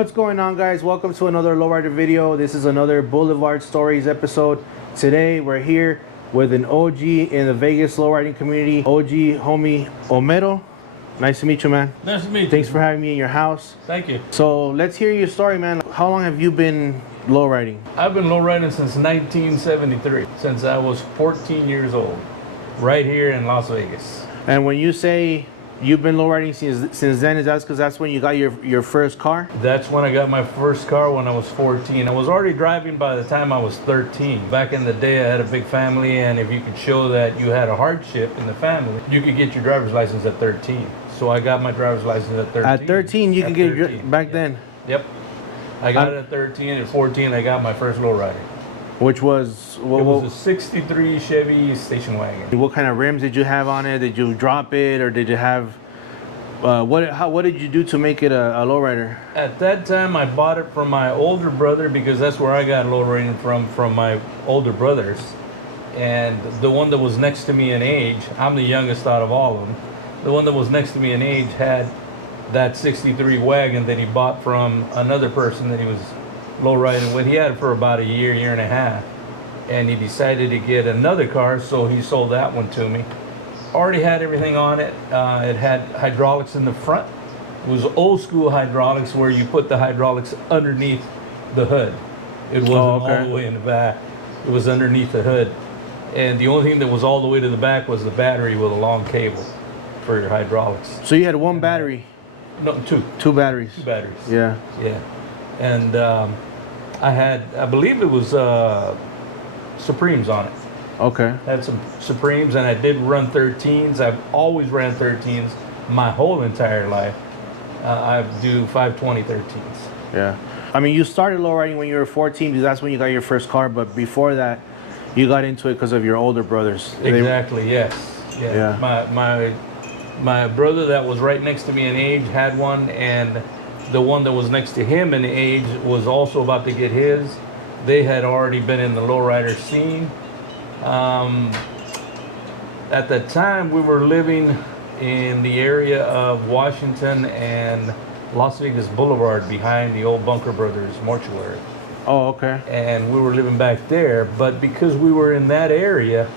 What's going on, guys? Welcome to another Lowrider video. This is another Boulevard Stories episode. Today we're here with an OG in the Vegas lowriding community, OG homie Homero. Nice to meet you, man. Nice to meet you. Thanks for having me in your house. Thank you. So let's hear your story, man. How long have you been lowriding? I've been lowriding since 1973, since I was 14 years old, right here in Las Vegas. And when you say you've been lowriding since then, is that because that's when you got your first car? That's when I got my first car when I was 14. I was already driving by the time I was 13. Back in the day, I had a big family, and if you could show that you had a hardship in the family, you could get your driver's license at 13. So I got my driver's license at 13. At 13, you can get your, back then? Yep. I got it at 13. At 14, I got my first lowrider. Which was? It was a 63 Chevy station wagon. What kind of rims did you have on it? Did you drop it, or did you have? What did you do to make it a lowrider? At that time, I bought it from my older brother because that's where I got lowriding from my older brothers. And the one that was next to me in age, I'm the youngest out of all of them. The one that was next to me in age had that 63 wagon that he bought from another person that he was lowriding with. He had it for about a year and a half, and he decided to get another car, so he sold that one to me. Already had everything on it. It had hydraulics in the front. It was old school hydraulics where you put the hydraulics underneath the hood. It wasn't all the way in the back. It was underneath the hood, and the only thing that was all the way to the back was the battery with a long cable for your hydraulics. So you had one battery? No, two. Two batteries. Two batteries. Yeah. Yeah, and I believe it was Supremes on it. Okay. Had some Supremes, and I did run 13s. I've always ran 13s my whole entire life. I do 520 13s. Yeah. I mean, you started lowriding when you were 14 because that's when you got your first car, but before that, you got into it because of your older brothers. Exactly, yes. Yeah. My brother that was right next to me in age had one, and the one that was next to him in age was also about to get his. They had already been in the lowrider scene. At that time, we were living in the area of Washington and Las Vegas Boulevard behind the old Bunker Brothers mortuary. Oh, okay. And we were living back there, but because we were in that area,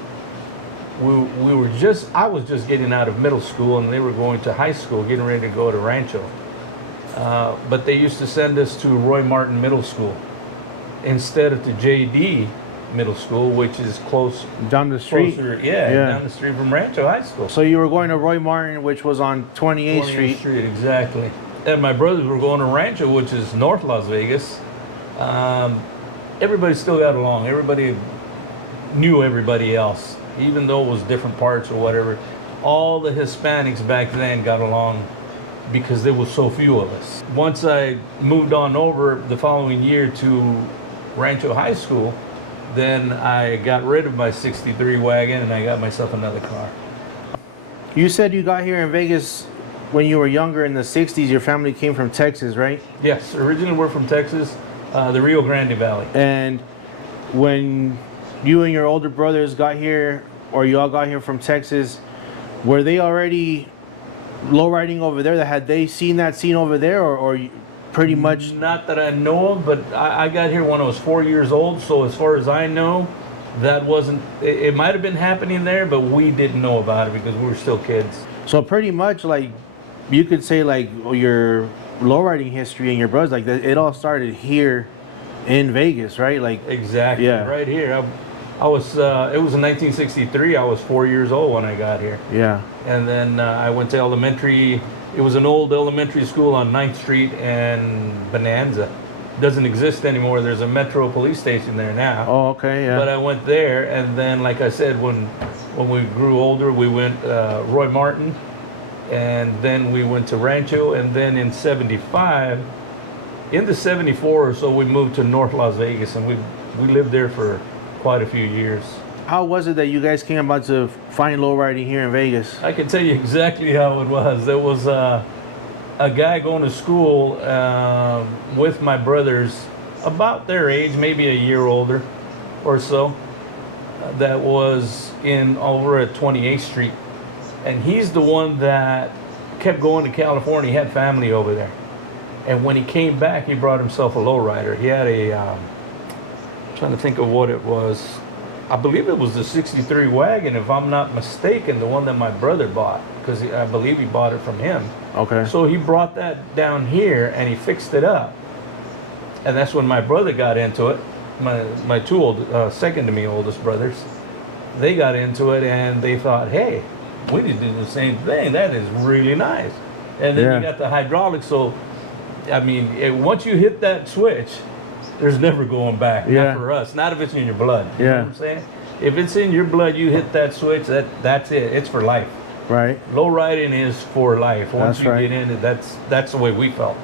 I was just getting out of middle school, and they were going to high school, getting ready to go to Rancho. But they used to send us to Roy Martin Middle School instead of to JD Middle School, which is close down the street. Closer, down the street from Rancho High School. So you were going to Roy Martin, which was on 28th Street. Exactly. And my brothers were going to Rancho, which is North Las Vegas. Everybody still got along. Everybody knew everybody else, even though it was different parts or whatever. All the Hispanics back then got along because there was so few of us. Once I moved on over the following year to Rancho High School, then I got rid of my 63 wagon and I got myself another car. You said you got here in Vegas when you were younger in the 60s. Your family came from Texas, right? Yes, originally we're from Texas, the Rio Grande Valley. And when you and your older brothers got here, or you all got here from Texas, were they already lowriding over there? Had they seen that scene over there, or pretty much? Not that I know of, but I got here when I was 4 years old, so as far as I know, that wasn't, it might have been happening there, but we didn't know about it because we were still kids. So pretty much, like, you could say, like, your lowriding history and your brothers, like, it all started here in Vegas, right? Like, exactly. Yeah. Right here. I was it was in 1963. I was 4 years old when I got here. Yeah. And then I went to elementary. It was an old elementary school on 9th Street and Bonanza. Doesn't exist anymore. There's a Metro police station there now. Oh, okay, yeah. But I went there, and then, like I said, when we grew older, we went Roy Martin, and then we went to Rancho, and then in '75, in the '74 or so, we moved to North Las Vegas, and we lived there for quite a few years. How was it that you guys came about to find lowriding here in Vegas? I can tell you exactly how it was. There was a guy going to school with my brothers, about their age, maybe a year older or so, that was over at 28th Street. And he's the one that kept going to California. He had family over there. And when he came back, he brought himself a lowrider. He had a, trying to think of what it was. I believe it was the 63 wagon, if I'm not mistaken, the one that my brother bought, because I believe he bought it from him. Okay. So he brought that down here and he fixed it up. And that's when my brother got into it. My two second to me oldest brothers, they got into it and they thought, hey, we need to do the same thing. That is really nice. And then Yeah. you got the hydraulics. So, I mean, once you hit that switch, there's never going back. Yeah. Not for us. Not if it's in your blood. You know Yeah. what I'm saying? If it's in your blood, you hit that switch, that's it. It's for life. Right. Low riding is for life. Once That's you right. get in it, that's the way we felt.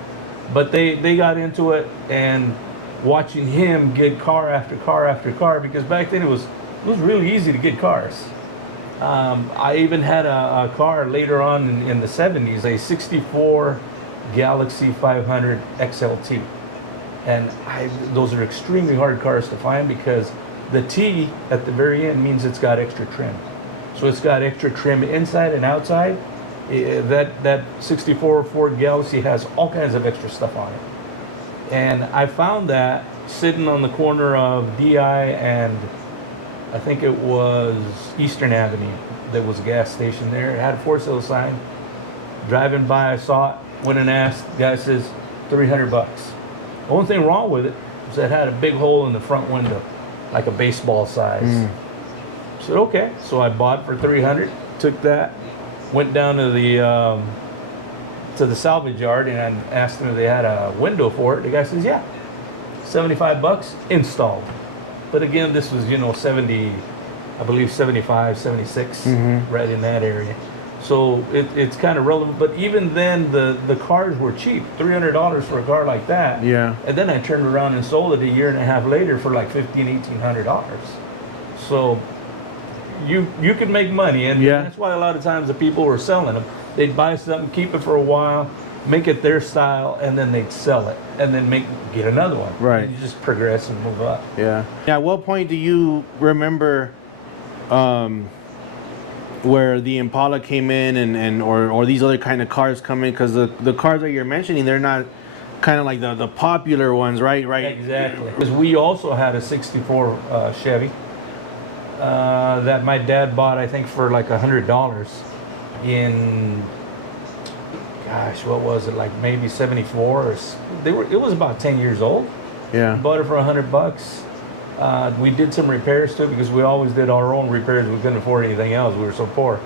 But they got into it, and watching him get car after car after car, because back then it was really easy to get cars. I even had a car later on in the 70s, a 64 Galaxy 500 XLT. And those are extremely hard cars to find because the T at the very end means it's got extra trim. So it's got extra trim inside and outside. That 64 Ford Galaxy has all kinds of extra stuff on it. And I found that sitting on the corner of DI and I think it was Eastern Avenue. There was a gas station there. It had a for sale sign. Driving by, I saw it, went and asked. The guy says, $300. The only thing wrong with it was that it had a big hole in the front window, like a baseball size. I said, okay. So I bought it for $300, took that, went down to the salvage yard and I asked them if they had a window for it. The guy says, yeah, $75 installed. But again, this was, 70, I believe 75, 76, right in that area. So it's kind of relevant. But even then, the cars were cheap, $300 for a car like that. Yeah. And then I turned around and sold it a year and a half later for like $1,500, $1,800. So you could make money, and Yeah. that's why a lot of times the people were selling them. They'd buy something, keep it for a while, make it their style, and then they'd sell it, and then get another one. Right. And you just progress and move up. Yeah. At what point do you remember where the Impala came in or these other kind of cars come in? Because the cars that you're mentioning, they're not kind of like the popular ones, right? Exactly. Because we also had a 64 Chevy that my dad bought, I think, for like $100 in, gosh, what was it, like maybe 74 or it was about 10 years old. Yeah. Bought it for $100. We did some repairs to it because we always did our own repairs. We couldn't afford anything else. We were so poor.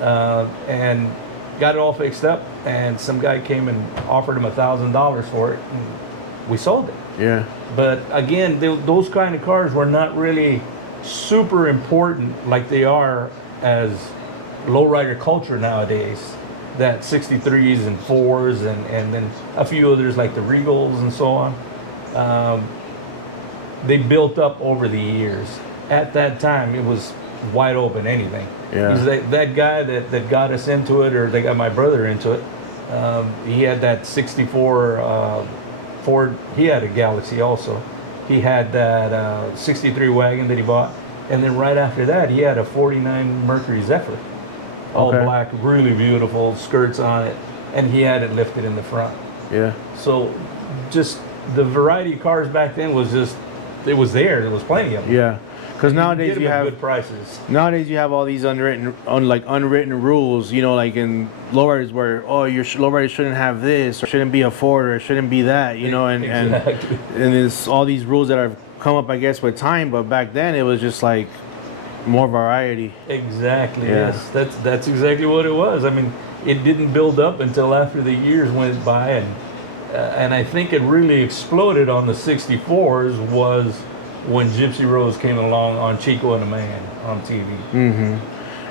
And got it all fixed up. And some guy came and offered him $1,000 for it. And we sold it. Yeah. But again, those kind of cars were not really super important like they are as lowrider culture nowadays. That 63s and 4s and then a few others like the Regals and so on. They built up over the years. At that time, it was wide open anything. Yeah. Because that guy that got us into it, or they got my brother into it, he had that 64 Ford. He had a Galaxy also. He had that 63 wagon that he bought. And then right after that, he had a 49 Mercury Zephyr. All Okay. black, really beautiful, skirts on it. And he had it lifted in the front. Yeah. So just the variety of cars back then was just, it was there. There was plenty of them. Yeah. Because Get nowadays 'em you at have good prices. all these unwritten rules, like in lowriders where your lowrider shouldn't have this or shouldn't be a Ford or it shouldn't be that, Exactly. and there's all these rules that have come up, I guess, with time. But back then it was just like more variety. Exactly. Yeah. Yes, that's exactly what it was. I mean, it didn't build up until after the years went by, and I think it really exploded on the 64s was when Gypsy Rose came along on Chico and the Man on TV.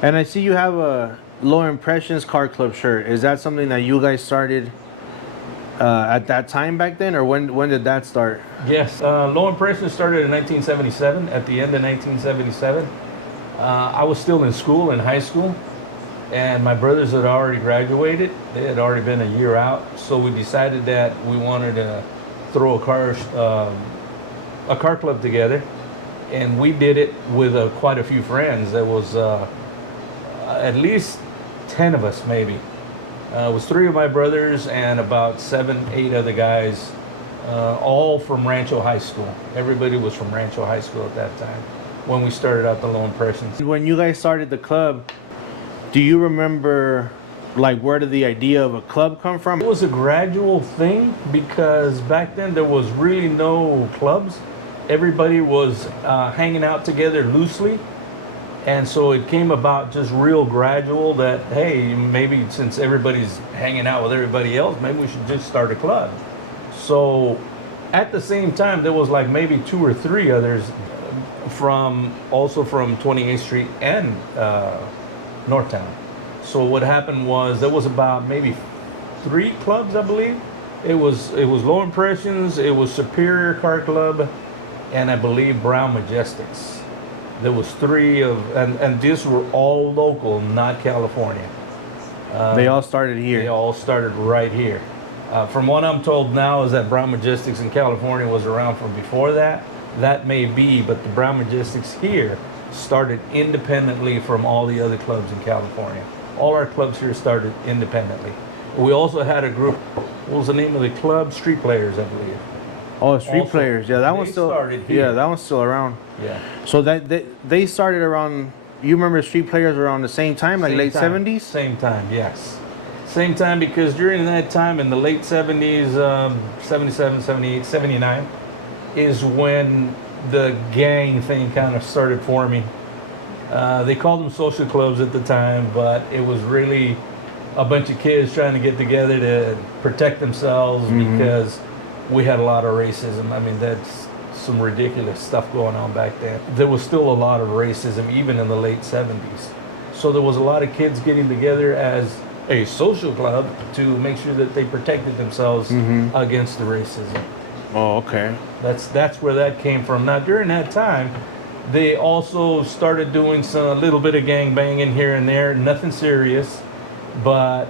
And I see you have a Low Impressions Car Club shirt. Is that something that you guys started at that time back then, or when did that start? Yes, Low Impressions started in 1977, at the end of 1977. I was still in school, in high school, and my brothers had already graduated. They had already been a year out, so we decided that we wanted to throw a car club together, and we did it with quite a few friends. There was at least 10 of us maybe, It was 3 of my brothers and about 7, 8 other guys, all from Rancho High School. Everybody was from Rancho High School at that time when we started out the Low Impressions. When you guys started the club, do you remember, like, where did the idea of a club come from? It was a gradual thing because back then there was really no clubs. Everybody was hanging out together loosely. And so it came about just real gradual that, hey, maybe since everybody's hanging out with everybody else, maybe we should just start a club. So at the same time, there was like maybe 2 or 3 others also from 28th Street and Northtown. So what happened was there was about maybe 3 clubs, I believe. It was Low Impressions, it was Superior Car Club, and I believe Brown Majestics. There was 3 and these were all local, not California. They all started here. They all started right here. From what I'm told now is that Brown Majestics in California was around from before that. That may be, but the Brown Majestics here started independently from all the other clubs in California. All our clubs here started independently. We also had a group, what was the name of the club? Street Players, I believe. Oh, Street Also, Players. Yeah, that one's still. started here. Yeah, that one's still around. Yeah. So that they started around. You remember Street Players around the same time, like Same late time. 70s? Same time, yes. Same time because during that time in the late 70s, 77, 78, 79, is when the gang thing kind of started forming. They called them social clubs at the time, but it was really a bunch of kids trying to get together to protect themselves because we had a lot of racism. I mean, that's some ridiculous stuff going on back then. There was still a lot of racism even in the late 70s. So there was a lot of kids getting together as a social club to make sure that they protected themselves against the racism. Oh, okay. That's where that came from. Now, during that time, they also started doing a little bit of gang banging here and there, nothing serious, but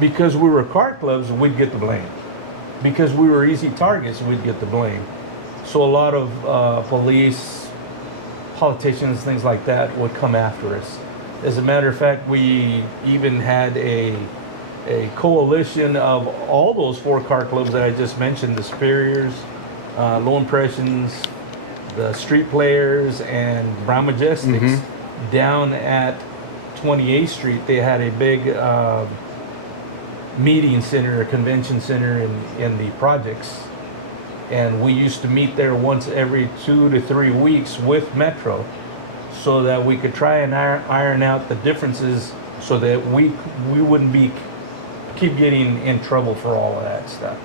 because we were car clubs, we'd get the blame. Because we were easy targets, we'd get the blame. So a lot of police, politicians, things like that would come after us. As a matter of fact, we even had a coalition of all those 4 car clubs that I just mentioned, the Superiors, Low Impressions, the Street Players, and Brown Majestics. Down at 28th Street, they had a big meeting center, a convention center in the projects. And we used to meet there once every 2 to 3 weeks with Metro so that we could try and iron out the differences so that we wouldn't keep getting in trouble for all of that stuff.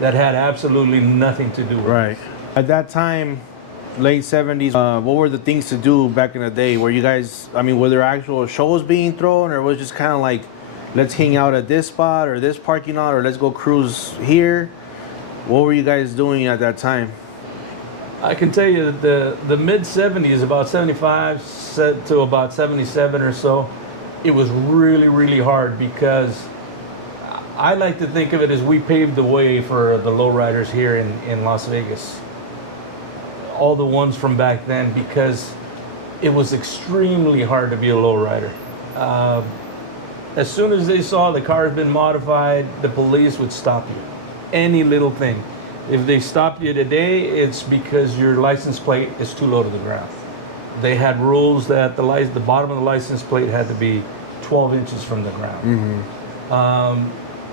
That had absolutely nothing to do with Right. it. At that time, late 70s, what were the things to do back in the day? Were you guys, I mean, were there actual shows being thrown, or was it just kind of like, let's hang out at this spot or this parking lot, or let's go cruise here? What were you guys doing at that time? I can tell you that the mid 70s, about 75 to about 77 or so, it was really, really hard because I like to think of it as we paved the way for the lowriders here in Las Vegas. All the ones from back then, because it was extremely hard to be a lowrider. As soon as they saw the car had been modified, the police would stop you. Any little thing. If they stopped you today, it's because your license plate is too low to the ground. They had rules that the bottom of the license plate had to be 12 inches from the ground.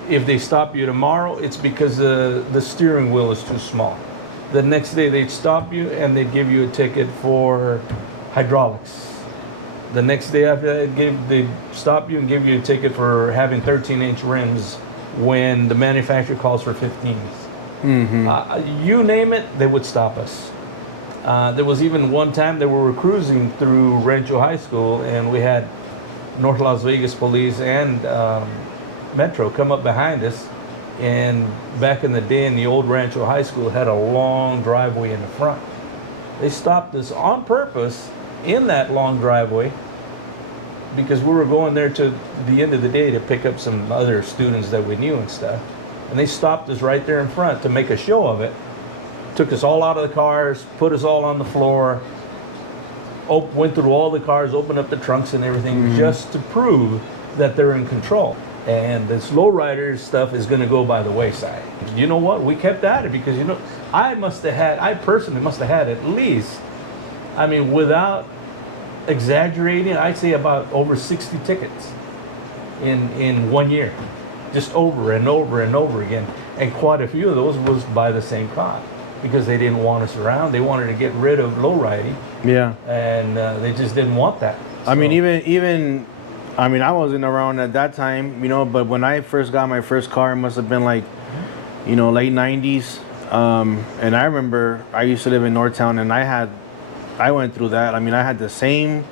If they stop you tomorrow, it's because the steering wheel is too small. The next day they'd stop you and they'd give you a ticket for hydraulics. The next day after that, they'd stop you and give you a ticket for having 13-inch rims when the manufacturer calls for 15s. You name it, they would stop us. There was even one time that we were cruising through Rancho High School and we had North Las Vegas police and Metro come up behind us. And back in the day in the old Rancho High School had a long driveway in the front. They stopped us on purpose in that long driveway because we were going there to the end of the day to pick up some other students that we knew and stuff. And they stopped us right there in front to make a show of it. Took us all out of the cars, put us all on the floor, went through all the cars, opened up the trunks and everything just to prove that they're in control. and this lowrider stuff is going to go by the wayside. You know what? We kept at it because, you know, I personally must have had at least, I mean, without exaggerating, I'd say about over 60 tickets in 1 year, just over and over and over again. And quite a few of those was by the same cop because they didn't want us around. They wanted to get rid of lowriding. Yeah. And they just didn't want that. I mean, even, I mean, I wasn't around at that time, you know, but when I first got my first car, it must have been like, you know, late 90s. And I remember I used to live in Northtown, and I went through that. I mean, I had the same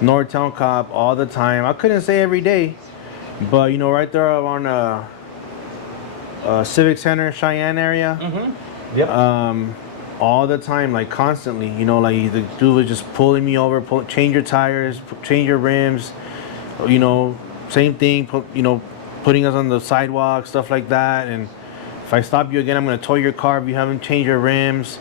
Northtown cop all the time. I couldn't say every day, but, you know, right there on Civic Center, Cheyenne area. Mm-hmm. Yep. All the time, like constantly, you know, like the dude was just pulling me over, change your tires, change your rims, you know, same thing, you know, putting us on the sidewalk, stuff like that. And if I stop you again, I'm going to tow your car if you haven't changed your rims,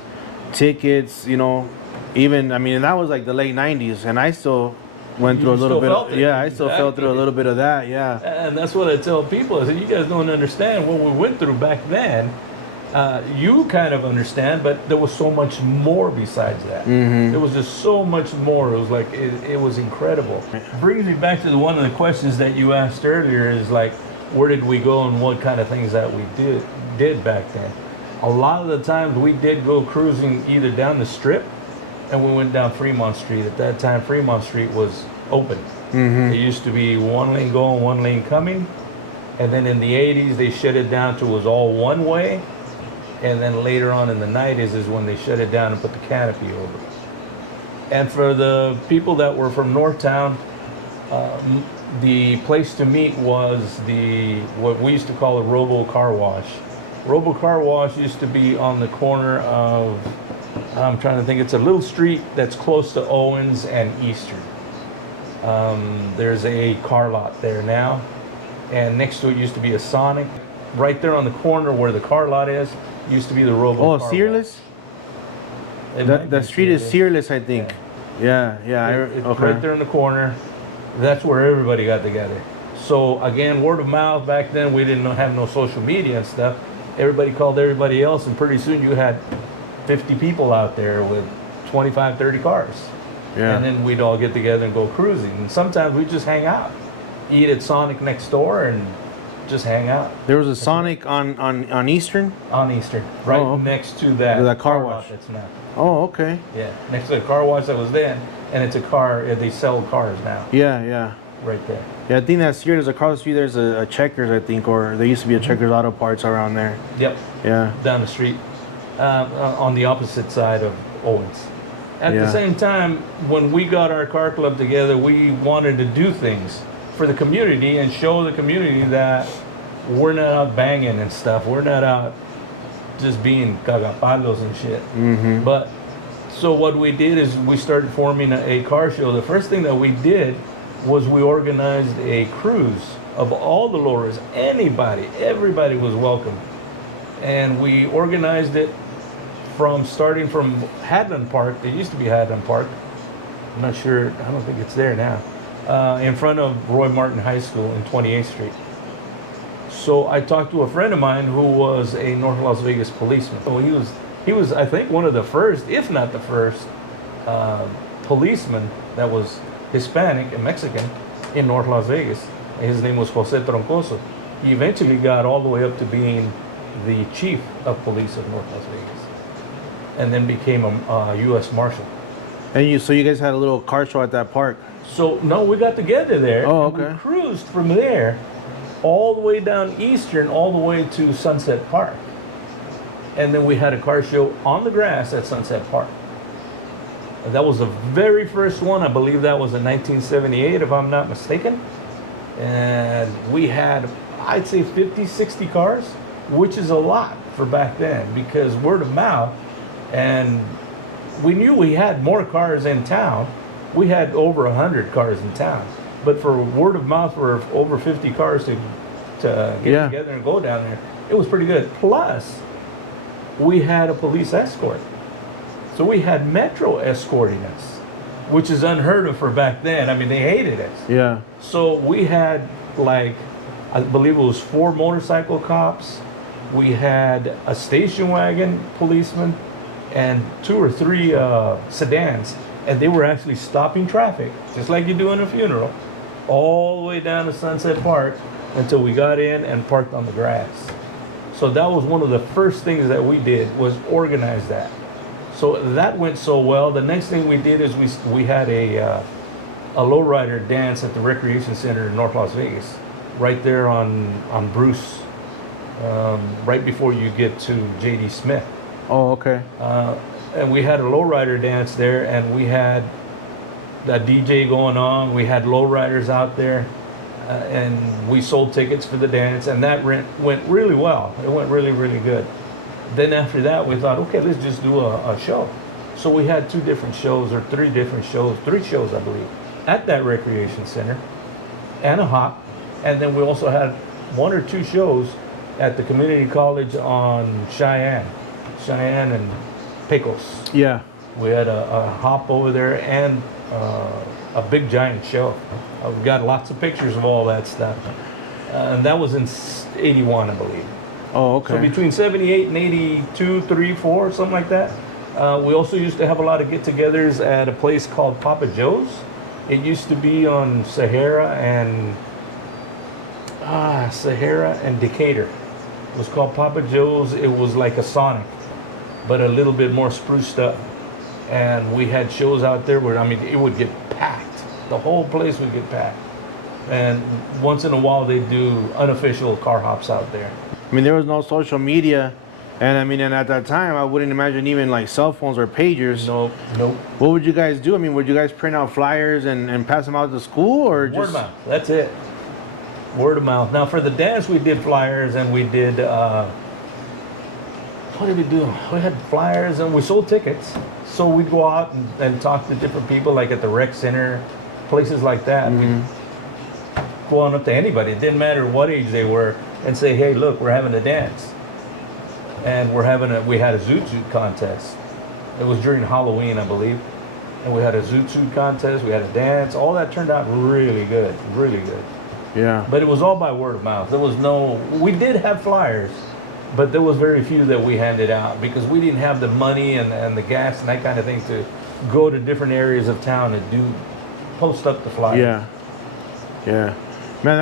tickets, you know, even, I mean, and that was like the late 90s, and I still went through a little bit of, yeah, I still felt through a little bit of that, yeah. And that's what I tell people, I said, you guys don't understand what we went through back then. You kind of understand, but there was so much more besides that. Mm-hmm. There was just so much more. It was like, it was incredible. Brings me back to one of the questions that you asked earlier is like, where did we go and what kind of things that we did back then? A lot of the times we did go cruising either down the Strip, and we went down Fremont Street. At that time, Fremont Street was open. Mm-hmm. It used to be one lane going, one lane coming. And then in the 80s, they shut it down to it was all one way. And then later on in the 90s is when they shut it down and put the canopy over it. And for the people that were from Northtown, the place to meet was what we used to call a Robo Car Wash. Robo Car Wash used to be on the corner of, I'm trying to think, it's a little street that's close to Owens and Eastern. There's a car lot there now, and next to it used to be a Sonic. Right there on the corner where the car lot is, used to be the Robo Car Searless? Wash. The street is Searless, I think. Yeah, It's okay. right there in the corner. That's where everybody got together. So again, word of mouth. Back then, we didn't have no social media and stuff. Everybody called everybody else, and pretty soon you had 50 people out there with 25, 30 cars. Yeah. And then we'd all get together and go cruising. And sometimes we'd just hang out, eat at Sonic next door, and just hang out. There was a Sonic on Eastern? On Eastern, right next to that car lot wash. that's now. Oh, okay. Yeah, next to the car wash that was then, and it's a car. They sell cars now. Yeah. Right there. Yeah, I think that's Sears. Across the street, there's a Checkers, I think, or there used to be a Checkers Auto Parts around there. Yep. Yeah. Down the street, on the opposite side of Owens. At the same time, when we got our car club together, we wanted to do things for the community and show the community that we're not out banging and stuff. We're not out just being cagapalos and shit. Mm-hmm. But so what we did is we started forming a car show. The first thing that we did was we organized a cruise of all the lowriders. Everybody was welcome. And we organized it starting from Hadland Park. It used to be Hadland Park. I'm not sure, I don't think it's there now. In front of Roy Martin High School in 28th Street. So I talked to a friend of mine who was a North Las Vegas policeman. So he was I think one of the first, if not the first, policeman that was Hispanic and Mexican in North Las Vegas. His name was Jose Troncoso. He eventually got all the way up to being the chief of police of North Las Vegas, and then became a U.S. Marshal. And so you guys had a little car show at that park? So no, we got together there. Oh, and okay. we cruised from there all the way down Eastern, all the way to Sunset Park. And then we had a car show on the grass at Sunset Park. And that was the very first one. I believe that was in 1978, if I'm not mistaken. And we had, I'd say 50, 60 cars, which is a lot for back then because word of mouth. And we knew we had more cars in town. We had over 100 cars in town. But for word of mouth, for over 50 cars to get together and go down there, it was pretty good. Plus, we had a police escort. So we had Metro escorting us, which is unheard of for back then. I mean, they hated us. Yeah. So we had like I believe it was 4 motorcycle cops. We had a station wagon policeman and 2 or 3 sedans. And they were actually stopping traffic, just like you do in a funeral, all the way down to Sunset Park until we got in and parked on the grass. So that was one of the first things that we did, was organize that. So that went so well. The next thing we did is we had a lowrider dance at the Recreation Center in North Las Vegas, right there on Bruce, right before you get to J.D. Smith. Oh, okay. And we had a lowrider dance there, and we had a DJ going on. We had lowriders out there, and we sold tickets for the dance, and that went really well. It went really, really good. Then after that, we thought, okay, let's just do a show. So we had 2 different shows, or 3 different shows, 3 shows, I believe, at that recreation center, and a hop. And then we also had 1 or 2 shows at the community college on Cheyenne and Pecos. Yeah. We had a hop over there and a big giant show. We got lots of pictures of all that stuff. And that was in 81, I believe. Oh, okay. So between 78 and 82, 3, 4, something like that. We also used to have a lot of get-togethers at a place called Papa Joe's. It used to be on Sahara and Decatur. It was called Papa Joe's. It was like a Sonic, but a little bit more spruced up. And we had shows out there where, I mean, it would get packed. The whole place would get packed. And once in a while, they do unofficial car hops out there. I mean, there was no social media, and I mean, and at that time, I wouldn't imagine even like cell phones or pagers. Nope. What would you guys do? I mean, would you guys print out flyers and pass them out to school, or Word just of mouth. That's it. Word of mouth. Now, for the dance, we did flyers, and we did, what did we do? We had flyers, and we sold tickets. So we'd go out and talk to different people, like at the rec center, places like that. We'd go on up to anybody. It didn't matter what age they were, and say, hey, look, we're having a dance. And we had a zoot suit contest. It was during Halloween, I believe. And we had a zoot suit contest, we had a dance. All that turned out really good, really good. Yeah. But it was all by word of mouth. We did have flyers, but there was very few that we handed out because we didn't have the money and the gas and that kind of thing to go to different areas of town and post up the flyers. Yeah. Yeah. Man,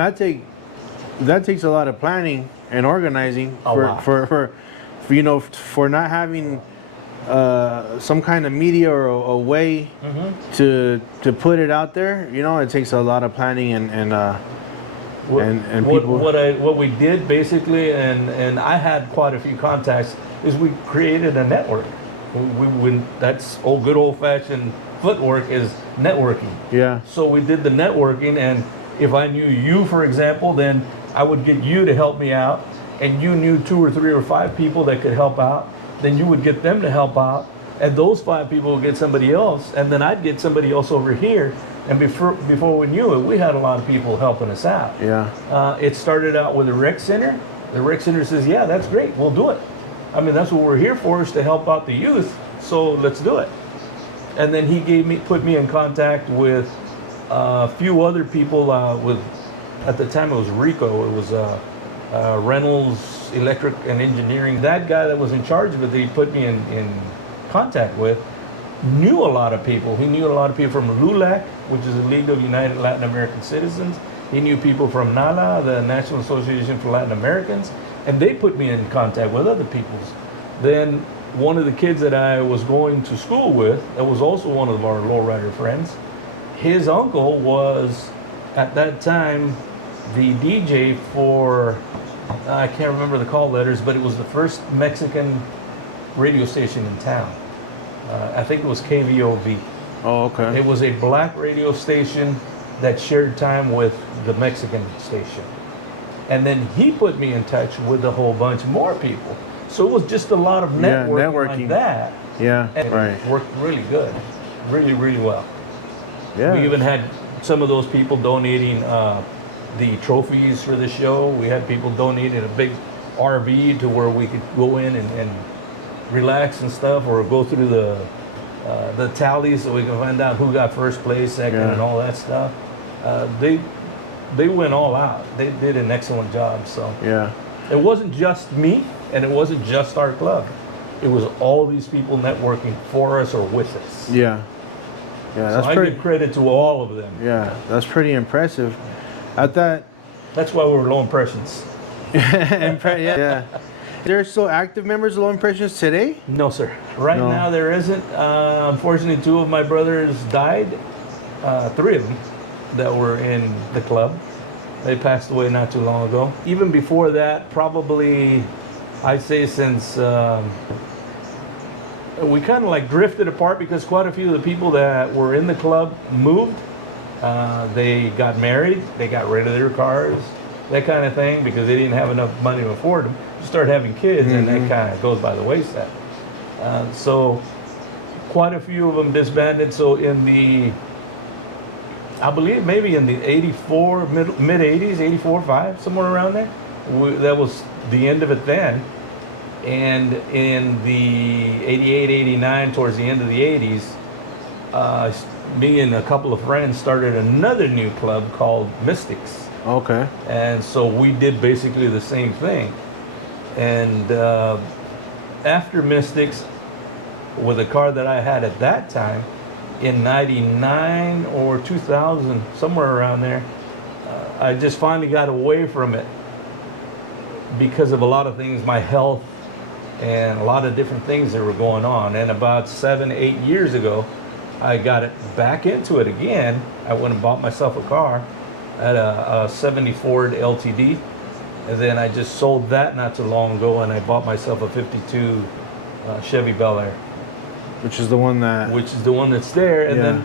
that takes a lot of planning and organizing for not having some kind of media or a way to put it out there. You know, it takes a lot of planning and people. What we did basically, and I had quite a few contacts, is we created a network. That's good old fashioned footwork is networking. Yeah. So we did the networking, and if I knew you, for example, then I would get you to help me out, and you knew 2 or 3 or 5 people that could help out, then you would get them to help out, and those 5 people would get somebody else, and then I'd get somebody else over here, and before we knew it, we had a lot of people helping us out. Yeah. It started out with the rec center. The rec center says, yeah, that's great, we'll do it. I mean, that's what we're here for, is to help out the youth, so let's do it. And then he put me in contact with a few other people at the time it was Rico. It was Reynolds Electric and Engineering. That guy that was in charge of it, that he put me in contact with, knew a lot of people. He knew a lot of people from LULAC, which is the League of United Latin American Citizens. He knew people from NALA, the National Association for Latin Americans, and they put me in contact with other peoples. Then one of the kids that I was going to school with, that was also one of our lowrider friends, his uncle was, at that time, the DJ for, I can't remember the call letters, but it was the first Mexican radio station in town. I think it was KVOV. Oh, okay. It was a black radio station that shared time with the Mexican station. And then he put me in touch with a whole bunch more people. So it was just a lot of networking like that. Yeah, and right. It worked really good. Really, really well. Yeah. We even had some of those people donating the trophies for the show. We had people donating a big RV to where we could go in and relax and stuff, or go through the tallies so we can find out who got first place, second, and all that stuff. they went all out. They did an excellent job. So Yeah. it wasn't just me, and it wasn't just our club. It was all these people networking for us or with us. Yeah. Yeah, So that's I pretty. give credit to all of them. Yeah, that's pretty impressive. At that, That's why we were low impressions. yeah. There are still active members of Low Impressions today? No, sir. Right No. now there isn't. Unfortunately, 2 of my brothers died. 3 of them that were in the club. They passed away not too long ago. Even before that, probably, I'd say since we kind of like drifted apart because quite a few of the people that were in the club moved. They got married, they got rid of their cars, that kind of thing, because they didn't have enough money to afford them. You start having kids, and that kind of goes by the wayside. So quite a few of them disbanded. So in the, I believe maybe in the 84, mid 80s, 84, 5, somewhere around there, that was the end of it then. And in the 88, 89, towards the end of the 80s, me and a couple of friends started another new club called Mystics. Okay. And so we did basically the same thing. And after Mystics, with a car that I had at that time, in 99 or 2000, somewhere around there, I just finally got away from it because of a lot of things, my health and a lot of different things that were going on. And about 7, 8 years ago, I got it back into it again. I went and bought myself a car. I had a 70 Ford LTD, and then I just sold that not too long ago, and I bought myself a 52 Chevy Bel Air, Which is the one that. which is the one that's there. And then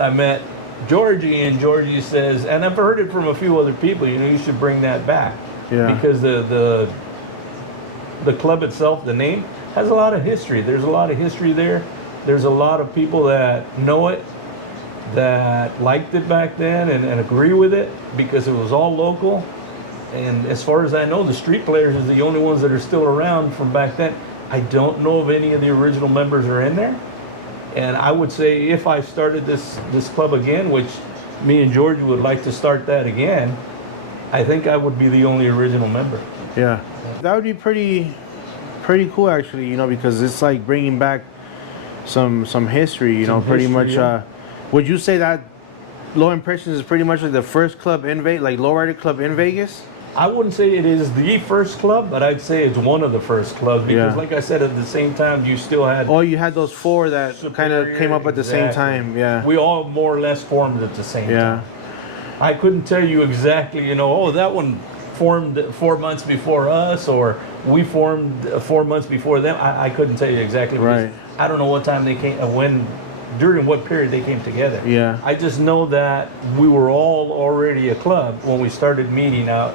I met Georgie, and Georgie says, and I've heard it from a few other people, you know, you should bring that back. Yeah. Because the club itself, the name, has a lot of history. There's a lot of history there. There's a lot of people that know it, that liked it back then and agree with it because it was all local. And as far as I know, the Street Players is the only ones that are still around from back then. I don't know if any of the original members are in there. And I would say if I started this club again, which me and George would like to start that again, I think I would be the only original member. Yeah. That would be pretty cool, actually, you know, because it's like bringing back some history, you know, pretty history, much. yeah. Would you say that Low Impressions is pretty much like the first club in Vegas, like Lowrider Club in Vegas? I wouldn't say it is the first club, but I'd say it's one of the first clubs because, Yeah. like I said, at the same time, you still had. Oh, you had those 4 that kind of came up at the same Exactly. time. Yeah. We all more or less formed at the same Yeah. time. I couldn't tell you exactly, you know, oh, that one formed 4 months before us, or we formed 4 months before them. I couldn't tell you exactly. Because Right. I don't know what time they came, during what period they came together. Yeah. I just know that we were all already a club when we started meeting out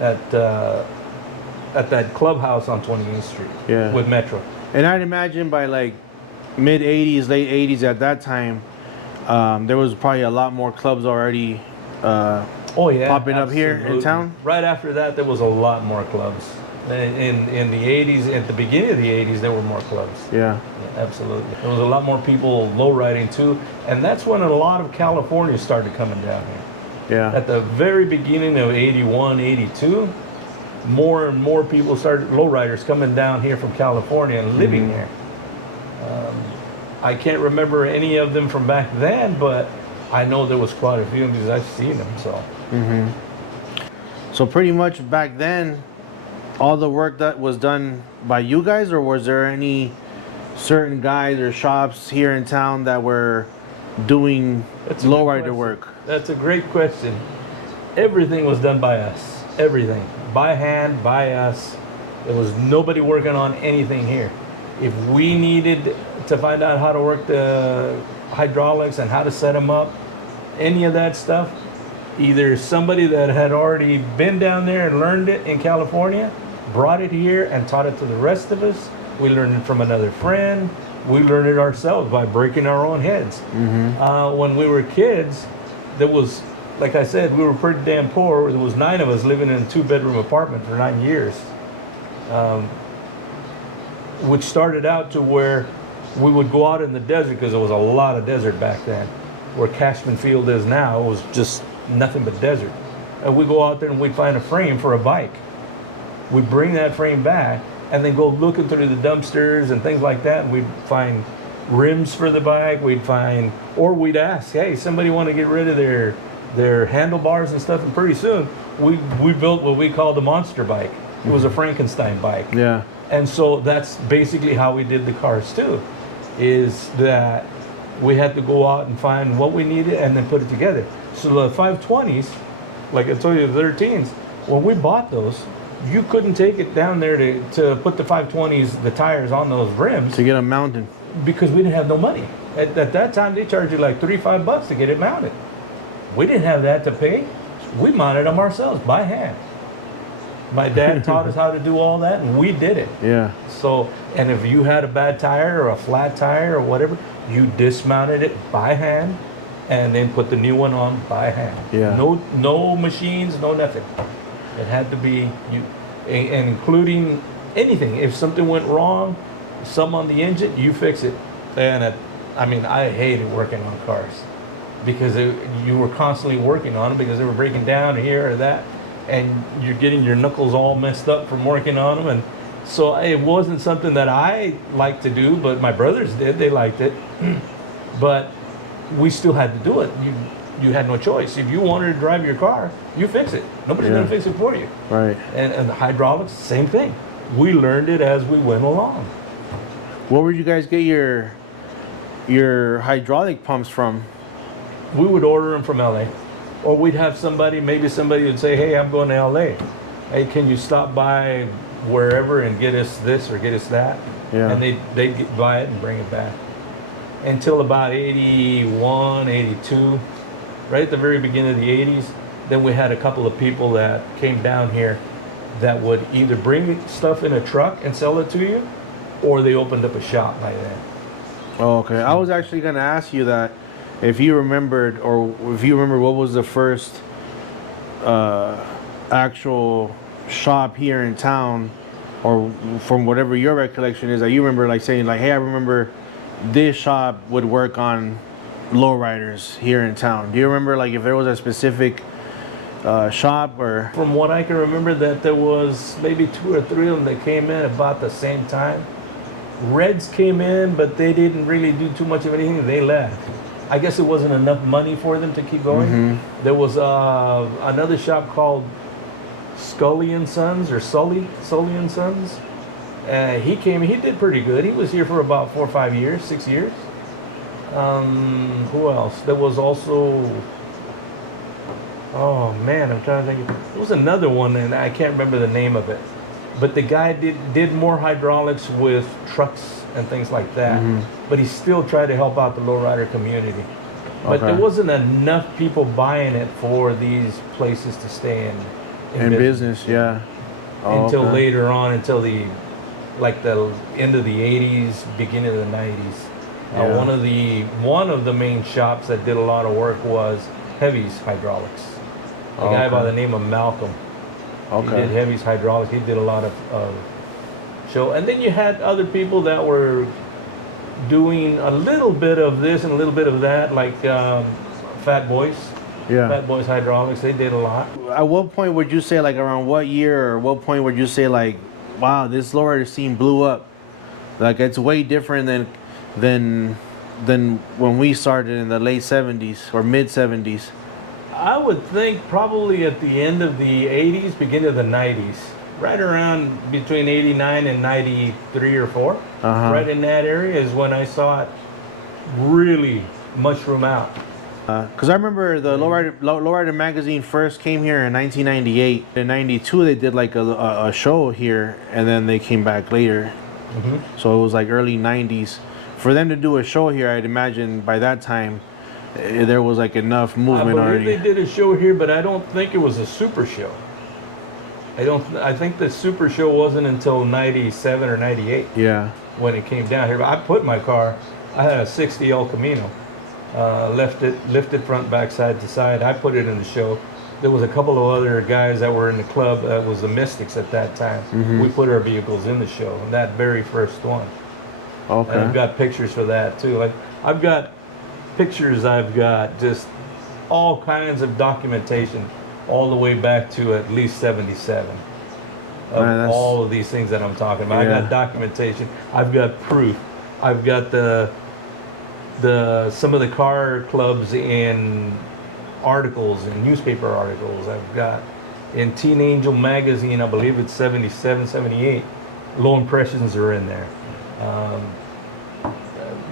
at that clubhouse on 28th Street Yeah. with Metro. And I'd imagine by like mid 80s, late 80s at that time, there was probably a lot more clubs already Oh yeah, popping up here in absolutely. town. Right after that, there was a lot more clubs. In the 80s, at the beginning of the 80s, there were more clubs. Yeah. Yeah, absolutely. There was a lot more people low riding too, and that's when a lot of California started coming down here. Yeah. At the very beginning of 81, 82, more and more people started, lowriders coming down here from California and living here. I can't remember any of them from back then, but I know there was quite a few because I've seen them. So So pretty much back then, all the work that was done by you guys, or was there any certain guys or shops here in town that were doing That's a good lowrider question. work? That's a great question. Everything was done by us. Everything. By hand, by us. There was nobody working on anything here. If we needed to find out how to work the hydraulics and how to set them up, any of that stuff, either somebody that had already been down there and learned it in California, brought it here and taught it to the rest of us. We learned it from another friend. We learned it ourselves by breaking our own heads. When we were kids, there was, like I said, we were pretty damn poor. There was 9 of us living in a 2-bedroom apartment for 9 years, which started out to where we would go out in the desert because there was a lot of desert back then. Where Cashman Field is now, it was just nothing but desert. And we go out there and we find a frame for a bike. We bring that frame back and then go looking through the dumpsters and things like that. And we'd find rims for the bike. We'd find, or we'd ask, hey, somebody want to get rid of their handlebars and stuff. And pretty soon we built what we called the monster bike. It was a Frankenstein bike. Yeah. And so that's basically how we did the cars too, is that we had to go out and find what we needed and then put it together. So the 520s, like I told you, the 13s, when we bought those, you couldn't take it down there to put the 520s, the tires on those rims. To get them mounted. Because we didn't have no money. At that time, they charged you like $35 to get it mounted. We didn't have that to pay. We mounted them ourselves by hand. My dad taught us how to do all that, and we did it. Yeah. So, and if you had a bad tire or a flat tire or whatever, you dismounted it by hand and then put the new one on by hand. Yeah. No machines, no nothing. It had to be you, and including anything. If something went wrong, something on the engine, you fix it. And I hated working on cars because you were constantly working on them because they were breaking down here or that. And you're getting your knuckles all messed up from working on them. And so it wasn't something that I liked to do, but my brothers did. They liked it. But we still had to do it. You had no choice. If you wanted to drive your car, you fix it. Nobody's going to fix it for you. Right. And the hydraulics, same thing. We learned it as we went along. Where would you guys get your hydraulic pumps from? We would order them from LA. Or we'd have maybe somebody would say, hey, I'm going to LA. Hey, can you stop by wherever and get us this or get us that? Yeah. And they'd buy it and bring it back. Until about 81, 82, right at the very beginning of the 80s, then we had a couple of people that came down here that would either bring stuff in a truck and sell it to you, or they opened up a shop by then. Oh, okay. I was actually going to ask you that. If you remembered, or if you remember, what was the first actual shop here in town, or from whatever your recollection is, that you remember, like saying, like, hey, I remember this shop would work on lowriders here in town. Do you remember, like, if there was a specific shop or? From what I can remember, that there was maybe 2 or 3 of them that came in about the same time. Reds came in, but they didn't really do too much of anything. They left. I guess it wasn't enough money for them to keep going. Mm-hmm. There was another shop called Scully and Sons, or Sully and Sons. He did pretty good. He was here for about 4 or 5 years, 6 years. Who else? There was also, oh man, I'm trying to think. There was another one, and I can't remember the name of it. But the guy did more hydraulics with trucks and things like that. Mm-hmm. But he still tried to help out the lowrider community. But there wasn't enough people buying it for these places to stay in business, yeah. Until later on, until the end of the 80s, beginning of the 90s. Yeah. One of the main shops that did a lot of work was Heavy's Hydraulics. A guy by the name of Malcolm. He did Heavy's Hydraulics. He did a lot of show. And then you had other people that were doing a little bit of this and a little bit of that, like Fat Boys. Yeah. Fat Boys Hydraulics. They did a lot. At what point would you say, like, around what year or what point would you say, like, wow, this lowrider scene blew up? Like, it's way different than when we started in the late 70s or mid 70s. I would think probably at the end of the 80s, beginning of the 90s. Right around between 89 and 93 or 4. Right in that area is when I saw it really mushroom out. Because I remember the Lowrider magazine first came here in 1998. In 92, they did like a show here, and then they came back later. Mm-hmm. So it was like early 90s. For them to do a show here, I'd imagine by that time, there was like enough movement already. They did a show here, but I don't think it was a super show. I think the super show wasn't until 97 or 98. Yeah. When it came down here. But I put my car, I had a 60 El Camino. Lifted front, back, side to side. I put it in the show. There was a couple of other guys that were in the club. That was the Mystics at that time. Mm-hmm. We put our vehicles in the show, and that very first one. And I've got pictures for that too. Like I've got pictures. I've got just all kinds of documentation all the way back to at least 77 of Man, that's- all of these things that I'm talking about. I Yeah. got documentation. I've got proof. I've got the some of the car clubs in articles and newspaper articles. I've got in Teen Angel magazine, I believe it's 77, 78. Low impressions are in there.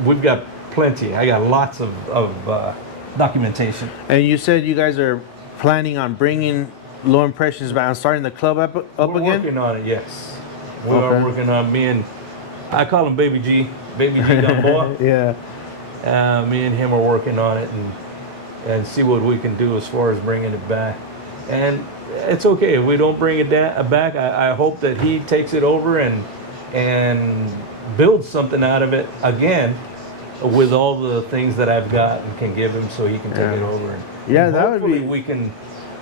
We've got plenty. I got lots of documentation. And you said you guys are planning on bringing Low Impressions back and starting the club up We're again? working on it, yes. We Okay. are working on me and I call him Baby G. Baby G Gamboa. Yeah. Me and him are working on it and see what we can do as far as bringing it back. And it's okay if we don't bring it back. I hope that he takes it over and builds something out of it again with all the things that I've got and can give him so he can take Yeah. it over. And Yeah, that would hopefully be-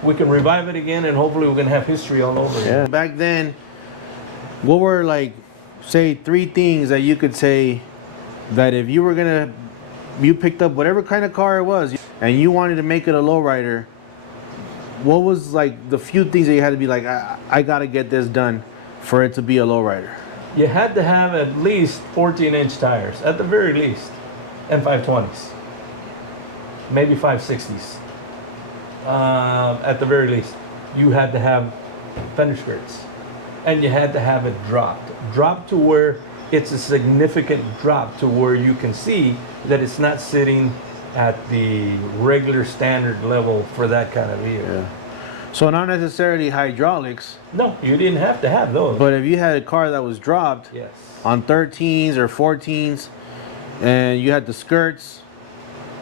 we can revive it again and hopefully we can have history all over Yeah. again. Back then, what were like, say, 3 things that you could say that if you were gonna, you picked up whatever kind of car it was and you wanted to make it a lowrider, what was like the few things that you had to be like, I gotta get this done for it to be a lowrider? You had to have at least 14-inch tires, at the very least, and 520s, maybe 560s. At the very least, you had to have fender skirts, and you had to have it dropped to where it's a significant drop to where you can see that it's not sitting at the regular standard level for that kind of vehicle. Yeah. So not necessarily hydraulics, No, you didn't have to have those. but if you had a car that was dropped yes. on 13s or 14s, and you had the skirts,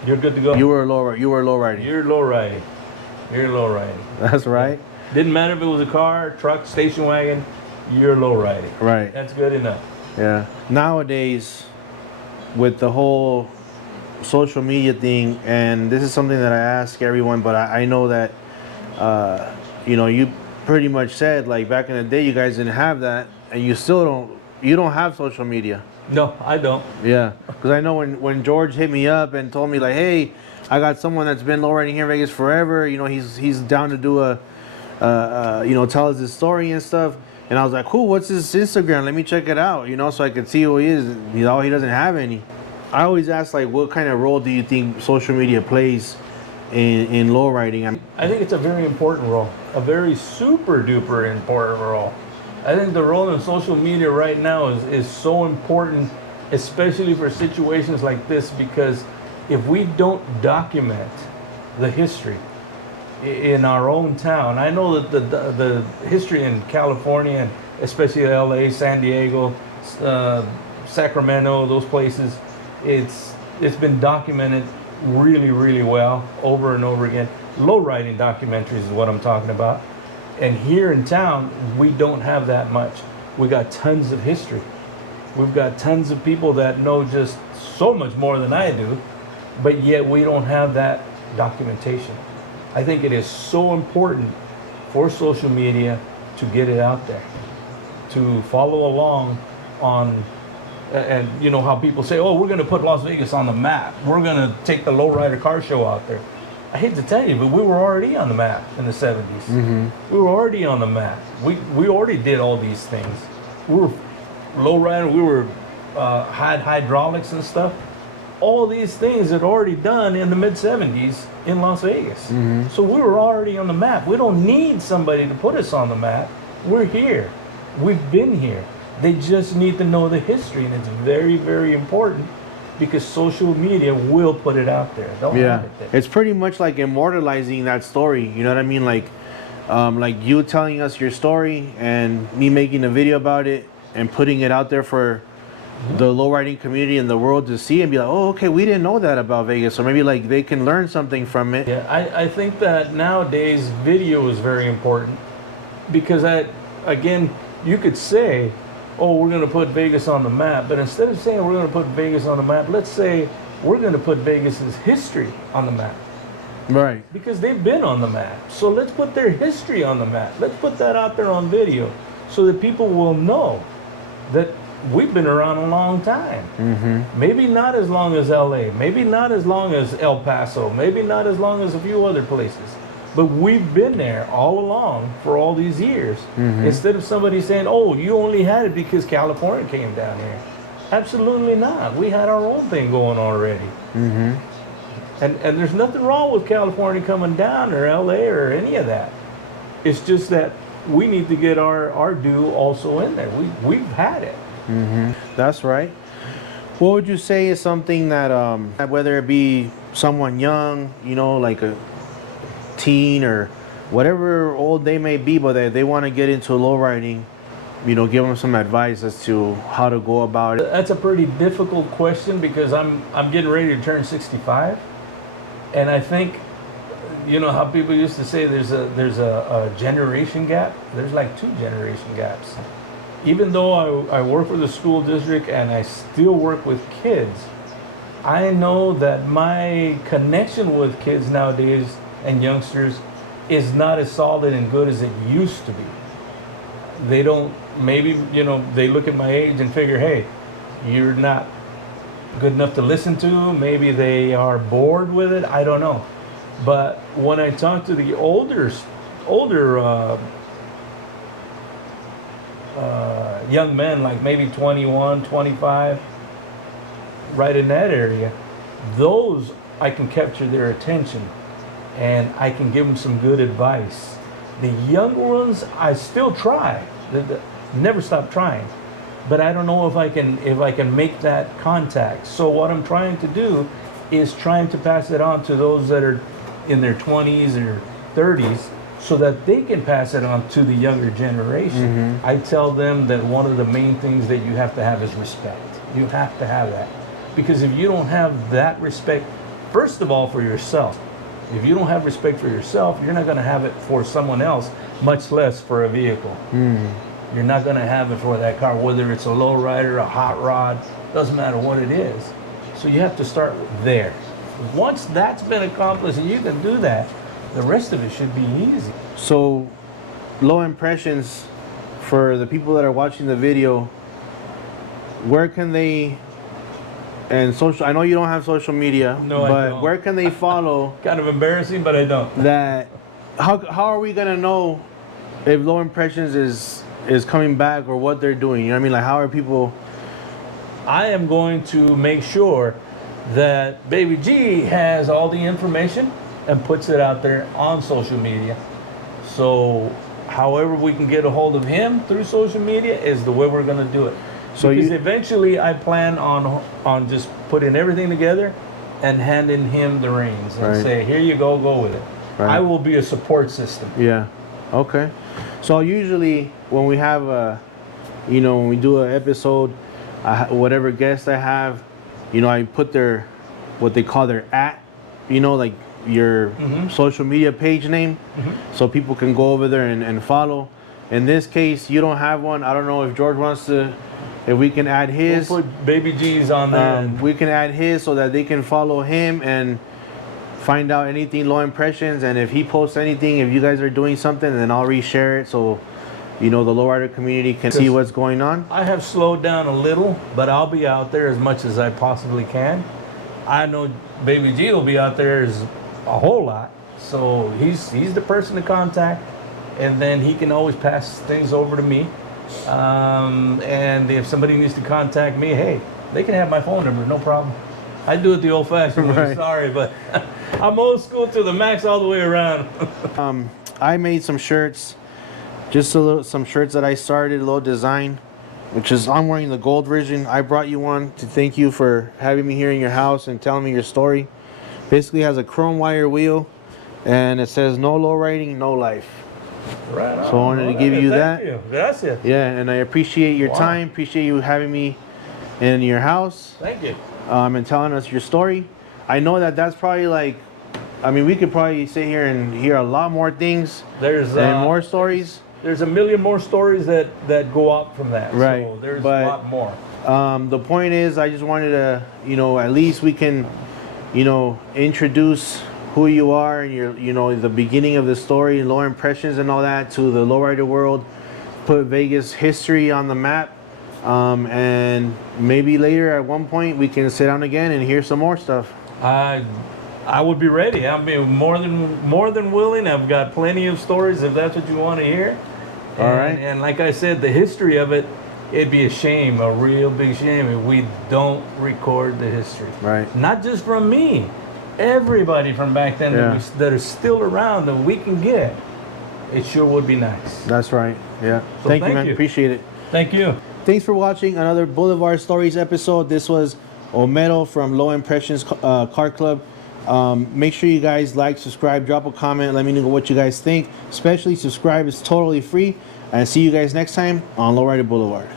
You're good to go. you were low riding. You're low riding. You're low riding. That's right. Didn't matter if it was a car, truck, station wagon, you're low riding. Right. That's good enough. Yeah. Nowadays, with the whole social media thing, and this is something that I ask everyone, but I know that, you pretty much said like back in the day, you guys didn't have that, and you still don't. You don't have social media. No, I don't. Yeah, because I know when George hit me up and told me like, hey, I got someone that's been lowriding here in Vegas forever. He's down to do tell us his story and stuff. And I was like, cool, what's his Instagram? Let me check it out, so I could see who he is. He doesn't have any. I always ask like, what kind of role do you think social media plays in lowriding? I think it's a very important role, a very super duper important role. I think the role in social media right now is so important, especially for situations like this, because if we don't document the history in our own town, I know that the history in California, and especially LA, San Diego, Sacramento, those places, it's been documented really, really well over and over again. Low riding documentaries is what I'm talking about. And here in town, we don't have that much. We got tons of history. We've got tons of people that know just so much more than I do, but yet we don't have that documentation. I think it is so important for social media to get it out there, to follow along on, and you know how people say, oh, we're going to put Las Vegas on the map. We're going to take the Lowrider car show out there. I hate to tell you, but we were already on the map in the 70s. Mm-hmm. We were already on the map. We already did all these things. We were lowrider. We were had hydraulics and stuff. All these things had already done in the mid 70s in Las Vegas. Mm-hmm. So we were already on the map. We don't need somebody to put us on the map. We're here. We've been here. They just need to know the history, and it's very, very important, because social media will put it out there. They'll Yeah, have it there. it's pretty much like immortalizing that story. You know what I mean? Like you telling us your story and me making a video about it and putting it out there for the lowriding community and the world to see and be like, oh, okay, we didn't know that about Vegas. So maybe like they can learn something from it. Yeah, I think that nowadays video is very important, because again, you could say, oh, we're going to put Vegas on the map, but instead of saying we're going to put Vegas on the map, let's say we're going to put Vegas's history on the map, Right. because they've been on the map. So let's put their history on the map. Let's put that out there on video so that people will know that we've been around a long time. Mm-hmm. Maybe not as long as LA, maybe not as long as El Paso, maybe not as long as a few other places. But we've been there all along for all these years. Mm-hmm. Instead of somebody saying, oh, you only had it because California came down here. Absolutely not. We had our own thing going already. Mm-hmm. And there's nothing wrong with California coming down or LA or any of that. It's just that we need to get our due also in there. We've had it. Mm-hmm. That's right. What would you say is something that, whether it be someone young, you know, like a teen or whatever old they may be, but they want to get into lowriding, you know, give them some advice as to how to go about it? That's a pretty difficult question because I'm getting ready to turn 65, and I think, you know how people used to say there's a generation gap. There's like 2 generation gaps. Even though I work for the school district and I still work with kids, I know that my connection with kids nowadays and youngsters is not as solid and good as it used to be. They don't, maybe, you know, they look at my age and figure, hey, you're not good enough to listen to. Maybe they are bored with it. I don't know. But when I talk to the older young men, like maybe 21, 25, right in that area, those I can capture their attention and I can give them some good advice. The younger ones, I still try, never stop trying, but I don't know if I can make that contact. So what I'm trying to do is trying to pass it on to those that are in their 20s or 30s, so that they can pass it on to the younger generation. I tell them that one of the main things that you have to have is respect. You have to have that, because if you don't have that respect, first of all for yourself, if you don't have respect for yourself, you're not going to have it for someone else, much less for a vehicle. You're not going to have it for that car, whether it's a lowrider, a hot rod, doesn't matter what it is. So you have to start there. Once that's been accomplished and you can do that, the rest of it should be easy. So, low impressions for the people that are watching the video, where can they, and social, I know you don't have social media, No, I but don't. where can they follow Kind of embarrassing, but I don't. that? How are we gonna know if low impressions is coming back or what they're doing? You know what I mean? Like, how are people? I am going to make sure that Baby G has all the information and puts it out there on social media. So however we can get a hold of him through social media is the way we're going to do it. So because eventually I plan on just putting everything together and handing him the reins and Right. say, here you go with it. Right. I will be a support system. Yeah. Okay. So usually when we have when we do an episode, whatever guest I have, I put what they call their like your social media page name, so people can go over there and follow. In this case, you don't have one. I don't know if George wants to, if we can add his. We'll put Baby G's on there. We can add his so that they can follow him and find out anything low impressions. And if he posts anything, if you guys are doing something, then I'll reshare it so the lowrider community can see what's going on. I have slowed down a little, but I'll be out there as much as I possibly can. I know Baby G will be out there as a whole lot, so he's the person to contact, and then he can always pass things over to me. And if somebody needs to contact me, hey, they can have my phone number, no problem. I do it the old-fashioned way. Right. Sorry, but I'm old school to the max all the way around. I made some shirts. Just some shirts that I started, a little design, which is, I'm wearing the gold version. I brought you one to thank you for having me here in your house and telling me your story. Basically has a chrome wire wheel, and it says no low riding, no life. Right on. So I wanted to give you that. Thank you. Gracias. Yeah, and I appreciate your Wow. time. Appreciate you having me in your house. Thank you. And telling us your story. I know that's probably we could probably sit here and hear a lot more things There's and more stories. There's a million more stories that go out from that. Right. So there's But, a lot more. The point is, I just wanted to, at least we can, introduce who you are and your, the beginning of the story and low impressions and all that to the lowrider world, put Vegas history on the map. And maybe later at one point we can sit down again and hear some more stuff. I would be ready. I mean, more than willing. I've got plenty of stories if that's what you want to hear. All right. And like I said, the history of it, it'd be a shame, a real big shame, if we don't record the history. Right. Not just from me, everybody from back then that are still around that we can get. It sure would be nice. That's right. Yeah. So Thank you, man. Appreciate it. Thank you. Thanks for watching another Boulevard Stories episode. This was Homero from Low Impressions Car Club. Make sure you guys like, subscribe, drop a comment, let me know what you guys think. Especially subscribe, it's totally free. And see you guys next time on Lowrider Boulevard.